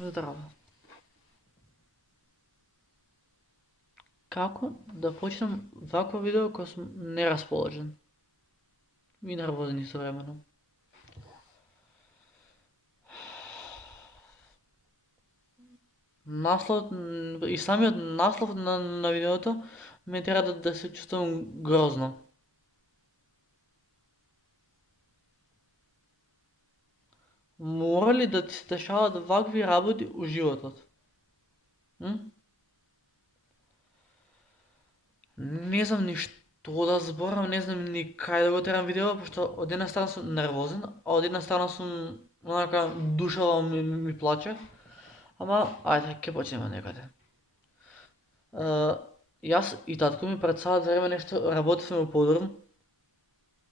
Здраво. Како да почнам вакво видео кога сум нерасположен и нервозен истовремено? Наслов и самиот наслов на видеото ме тера да се чувствувам грозно. Мора ли да ти се дешаваат вакви работи у животот? М? Не знам ни што да зборам, не знам ни кај да го терам видео, пошто од една страна сум нервозен, а од една страна сум онака душава ми плаче. Ама, ајде, ќе почнеме од некаде. Јас и татко ми пред саат време нешто работевме у подрум.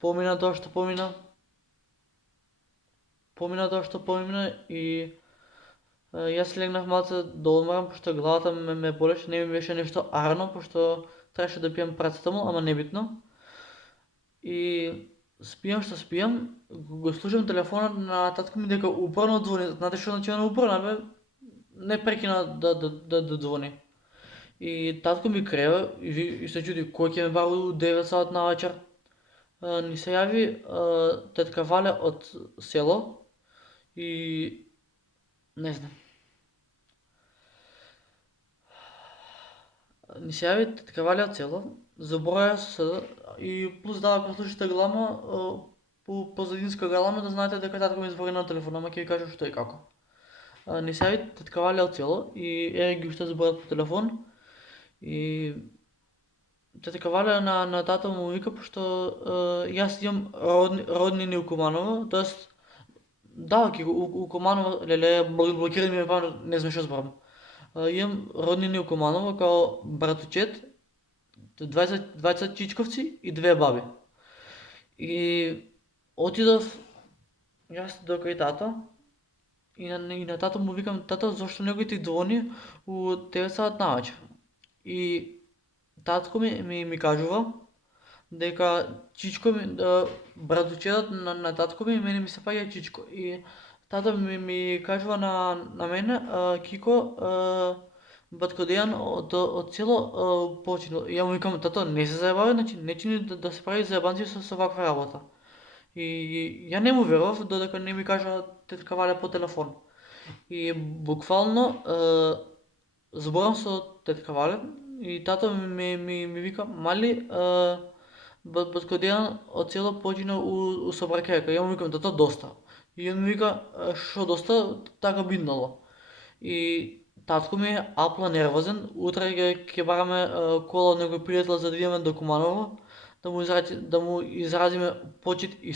Помина тоа што помина. Помина тоа што помина и јас легнав малце да одморам, пошто главата ме болеше, не ми беше нешто арно, пошто требаше да пијам парацетамол, ама небитно. И спијам што спијам, го слушам телефонот на татко ми дека упорно звони. Знаете што значи на упорно, бе? Не прекина да звони. И татко ми крева и се чуди кој ќе ме бара у 9 саат на вечер. Ни се јави тетка Валя од село и не знам. Ни се јави тетка Валя од село, заброја се и плюс дава кога слушате галама, по позадинска галама да знаете дека татко ми збори на телефон, ама ќе ви кажам што и како. Ни се јави тетка Валя од село и ги уште зборат по телефон и тетка Валя на тато му вика пошто јас имам роднини у Куманово, тоест да, ќе у Куманово, леле, блокира ми памет, не знам што зборам. Имам роднини у Куманово као братучет, 20 чичковци и 2 баби. И отидов јас до кај тато и на тато му викам, тато, зошто некој ти звони у 9 саат навечер? И татко ми кажува дека чичко ми, братучетот на татко ми, мене ми се паѓа чичко. И тато ми кажува на мене, Кико, батко Дејан од село починал. И ја му викам, тато, не се заебавај, значи не чини да се прави заебанци со ваква работа. И ја не му верував додека не ми кажа тетка Валя по телефон. И буквално зборам со тетка Валя и тато ми вика, мали, батко Дејан од село почина у сообраќајка. Ја му викам, тато, доста. И он ми вика, шо доста, така биднало. И татко ми е апла нервозен, утре ќе бараме кола од некој пријател за да идеме до Куманово, да му изразиме почит и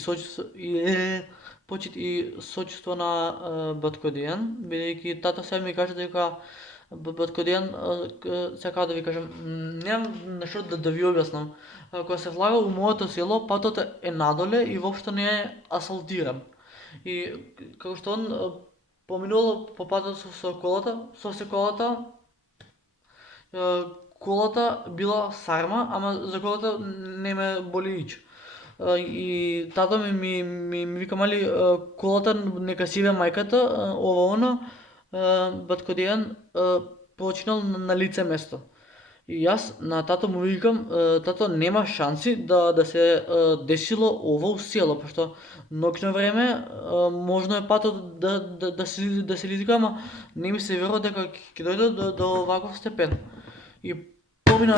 сочувство на батко Дејан, бидејќи тато сега ми кажа дека батко Дејан, сега да ви кажам, немам на што да ви објаснам. Кога се влага у моето село, патот е надоле и воопшто не е асфалтиран. И како што он поминувал по патот со колата, со секолата, колата била сарма, ама за колата не ме боли ич. И тато ми вика, мали, колата нека си ве мајката, ова она, батко Дејан починал на лице место. И јас на тато му викам, тато, нема шанси да се десило ова у село, пошто ноќно време можно е патот да се ризика, ама не ми се верува дека ќе дојде до ваков степен. И помина,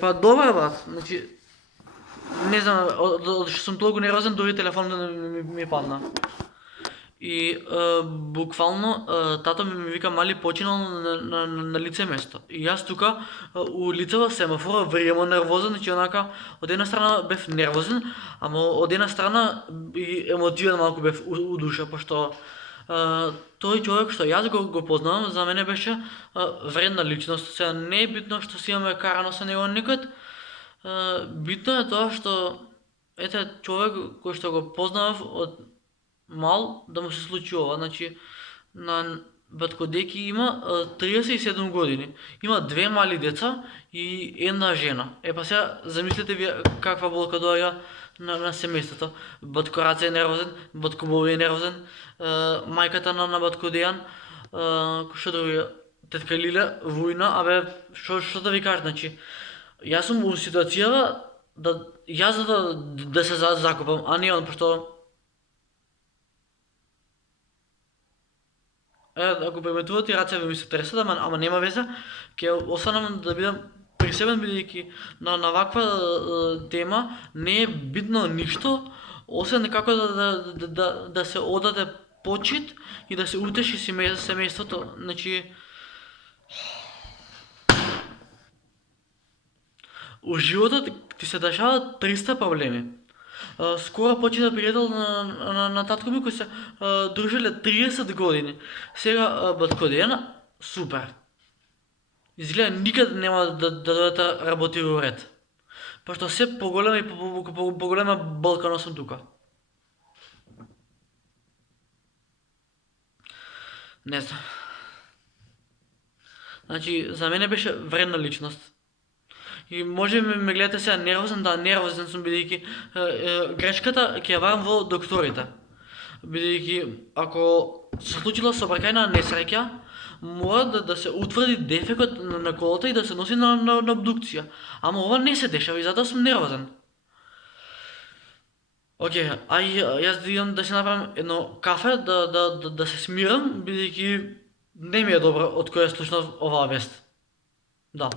па добар брат, значи не знам, од што сум толку нервозен, дури телефонот ми падна. И буквално тато ми вика, мали, починал на лице место. И јас тука у лицево семафора вриемо нервозен, значи онака од една страна бев нервозен, ама од една страна и емотивен малку бев у душа, пошто тој човек што јас го познавам, за мене беше вредна личност. Сега не е битно што си имаме карано со него некад, битно е тоа што ете човек кој што го познавав од мал да му се случи ова, значи на батко Деки има 37 години, има 2 мали деца и една жена. Па сега замислете вие каква болка доаѓа на семејството. Батко Раце е нервозен, батко Боби е нервозен, мајката на батко Дејан, Што друго, тетка Лиле, војна, абе, што да ви кажа, значи, јас сум во ситуацијава да јас да се закопам, а не он, пошто ако преметуват и рацете ми се тресат, ама нема веза, ќе останам да бидам присебен бидејќи на ваква тема не е битно ништо, освен како да се одаде почит и да се утеши семејството. Значи, у животот ти се дешаваат 300 проблеми. Скоро почина пријател на татко ми кој се дружеле 30 години. Сега баткодена, супер. Изгледа никад нема да дојдат работи во ред. Пошто се поголема и поголема болка носам тука. Не знам. Значи, за мене беше вредна личност. И може ме гледате сега нервозен, да, нервозен сум бидејќи грешката ќе ја варам во докторите. Бидејќи ако се случила сообраќајна несреќа, мора да се утврди дефектот на колата и да се носи на обдукција. Ама ова не се дешава и затоа сум нервозен. Океј, јас да идам да си направам едно кафе, да се смирам, бидејќи не ми е добро од која слушнав оваа вест. Да.